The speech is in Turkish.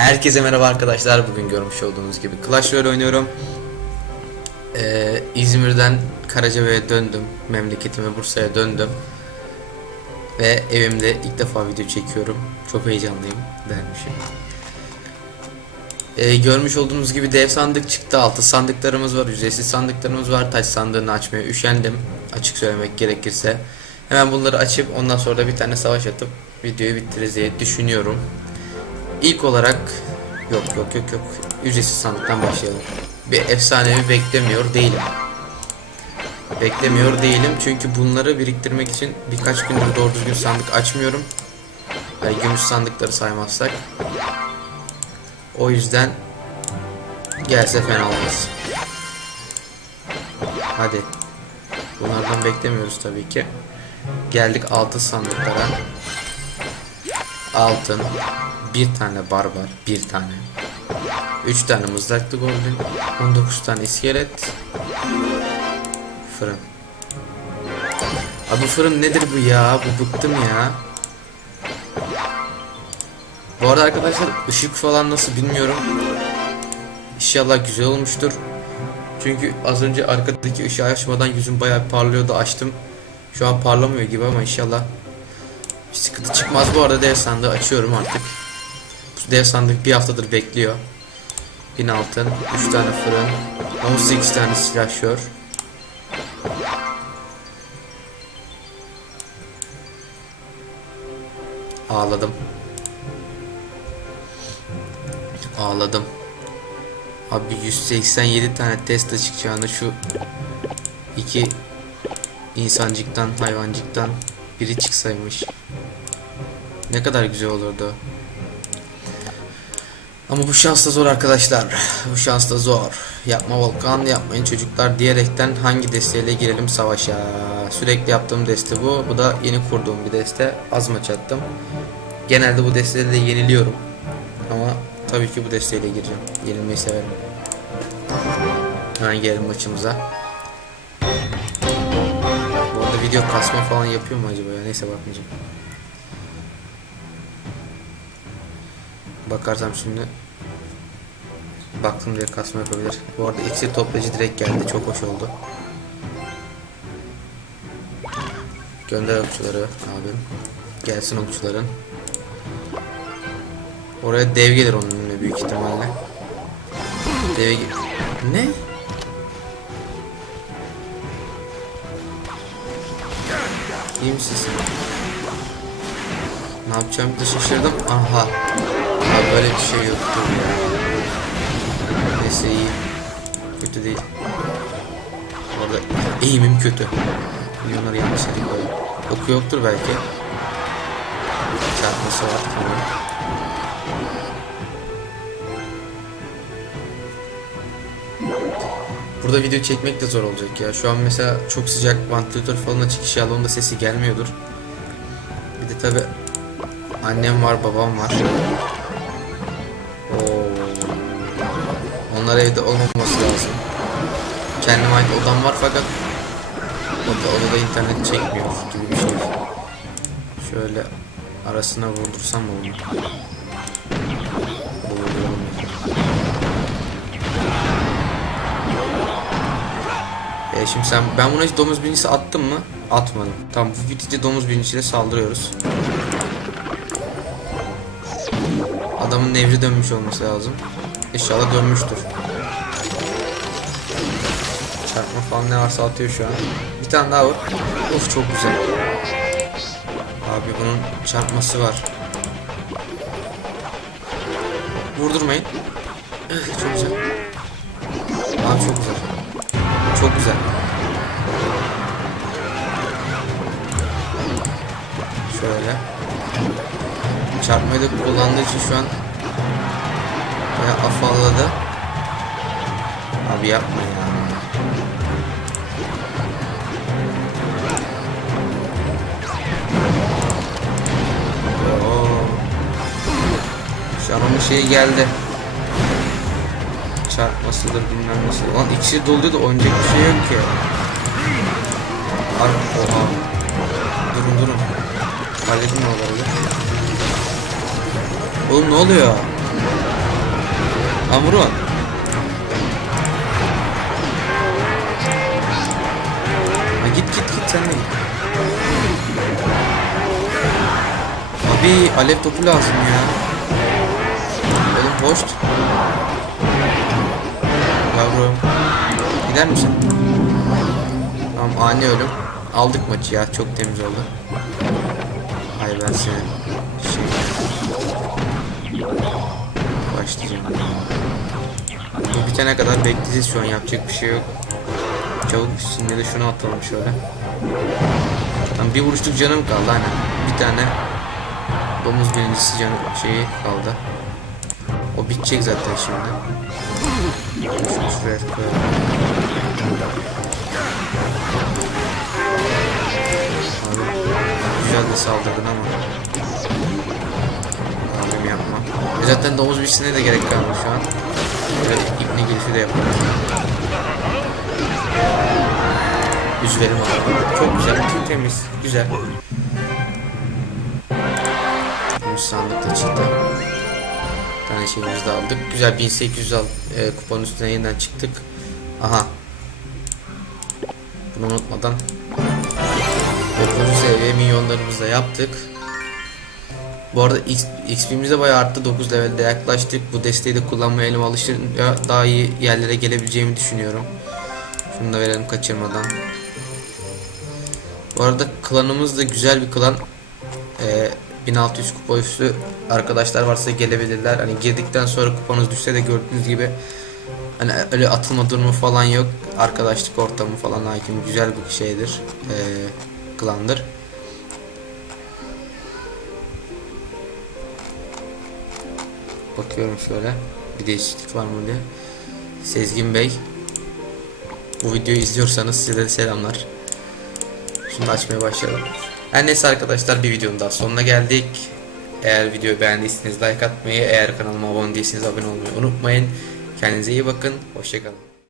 Herkese merhaba arkadaşlar. Bugün görmüş olduğunuz gibi Clash Royale oynuyorum. Ee, İzmir'den Karacabey'e döndüm. Memleketime Bursa'ya döndüm. Ve evimde ilk defa video çekiyorum. Çok heyecanlıyım dermişim. Ee, görmüş olduğunuz gibi dev sandık çıktı. Altı sandıklarımız var. Ücretsiz sandıklarımız var. Taş sandığını açmaya üşendim. Açık söylemek gerekirse. Hemen bunları açıp ondan sonra da bir tane savaş atıp videoyu bitiririz diye düşünüyorum. İlk olarak yok yok yok yok ücretsiz sandıktan başlayalım. Bir efsanevi beklemiyor değilim. Beklemiyor değilim çünkü bunları biriktirmek için birkaç gündür doğru düzgün sandık açmıyorum. Yani gümüş sandıkları saymazsak. O yüzden gelse fena olmaz. Hadi. Bunlardan beklemiyoruz tabii ki. Geldik altın sandıklara. Altın. Bir tane barbar. Bir tane. Üç tane mızraklı goblin. 19 tane iskelet. Fırın. Abi fırın nedir bu ya? Bu bıktım ya. Bu arada arkadaşlar ışık falan nasıl bilmiyorum. İnşallah güzel olmuştur. Çünkü az önce arkadaki ışığı açmadan yüzüm bayağı parlıyordu açtım. Şu an parlamıyor gibi ama inşallah bir sıkıntı çıkmaz. Bu arada dev sandığı açıyorum artık. Dev sandık bir haftadır bekliyor. 1000 altın, 3 tane fırın, 18 tane silahşör. Ağladım. Ağladım. Abi 187 tane Tesla çıkacağını şu iki insancıktan hayvancıktan biri çıksaymış. Ne kadar güzel olurdu. Ama bu şans da zor arkadaşlar. Bu şans da zor. Yapma Volkan, yapmayın çocuklar diyerekten hangi desteğiyle girelim savaşa. Sürekli yaptığım deste bu. Bu da yeni kurduğum bir deste. Az maç attım. Genelde bu desteleri de yeniliyorum. Ama tabii ki bu desteğiyle gireceğim. Yenilmeyi severim. Hemen gelelim maçımıza. Bu arada video kasma falan yapıyor mu acaba ya? Neyse bakmayacağım. Bakarsam şimdi Baktım direkt kasma yapabilir. Bu arada iksir toplayıcı direkt geldi. Çok hoş oldu. Gönder okçuları abim. Gelsin okçuların. Oraya dev gelir onun önüne büyük ihtimalle. Deve Ne? İyi misin sen? Ne yapacağımı da şaşırdım. Aha. Abi böyle bir şey yoktu ya. Neyse iyi. Kötü değil. Orada eğimim kötü. Milyonları yanlış yedik böyle. Oku yoktur belki. Çarpması var. Tamam. Burada video çekmek de zor olacak ya. Şu an mesela çok sıcak vantilatör falan açık inşallah onda sesi gelmiyordur. Bir de tabi annem var babam var. Oo. Onlar evde olmaması lazım. Kendime ait odam var fakat orada odada internet çekmiyor gibi bir şey. Şöyle arasına vurdursam mı bunu? E şimdi sen ben buna hiç domuz birincisi attım mı? Atmadım. Tamam bu bitince domuz birincisiyle saldırıyoruz. Adamın nevri dönmüş olması lazım. İnşallah dönmüştür. Çarpma falan ne varsa atıyor şu an. Bir tane daha var. Of çok güzel. Abi bunun çarpması var. Vurdurmayın. Çok güzel. Abi çok güzel. Çok güzel. Şöyle. Çarpmayı da kullandığı için şu an Baya afalladı. Abi yapma ya. Onun şeyi geldi. Çarpmasıdır bilmem nesi. Lan ikisi doluyor da oynayacak bir şey yok ki. Ar oha. Durun durun. Halledin olayı. Oğlum ne oluyor? Vurun. Ha, git git git sen de. Abi alev topu lazım ya. Oğlum hoşt. Yavrum. Gider misin? Tamam ani ölüm. Aldık maçı ya çok temiz oldu. Ay ben seni başlayacağım. Bu bitene kadar bekleyeceğiz şu an yapacak bir şey yok. Çabuk şimdi de şunu atalım şöyle. Tam bir vuruşluk canım kaldı hani. Bir tane domuz birincisi canı şeyi kaldı. O bitecek zaten şimdi. Şuraya güzel de saldırdın ama. E zaten domuz birisine de gerek kalmadı şu an. Evet, ipne gelişi de yapalım. Üzverim abi. Çok güzel, tüm temiz, güzel. Gümüş sandıkta çıktı. Bir tane şeyimizi de aldık. Güzel 1800 al, e, kupanın üstüne yeniden çıktık. Aha. Bunu unutmadan 9. seviye milyonlarımızı da yaptık. Bu arada XP'miz de bayağı arttı. 9 levelde yaklaştık. Bu desteği de kullanmaya elim alışınca daha iyi yerlere gelebileceğimi düşünüyorum. Şunu da verelim kaçırmadan. Bu arada klanımız da güzel bir klan. Ee, 1600 kupa üstü arkadaşlar varsa gelebilirler. Hani girdikten sonra kupanız düşse de gördüğünüz gibi hani öyle atılma durumu falan yok. Arkadaşlık ortamı falan hakim güzel bir şeydir. Ee, klandır. Bakıyorum şöyle. Bir değişiklik var mı diye. Sezgin Bey. Bu videoyu izliyorsanız size de selamlar. Şimdi açmaya başlayalım. Her neyse arkadaşlar bir videonun daha sonuna geldik. Eğer videoyu beğendiyseniz like atmayı, eğer kanalıma abone değilseniz abone olmayı unutmayın. Kendinize iyi bakın. Hoşçakalın.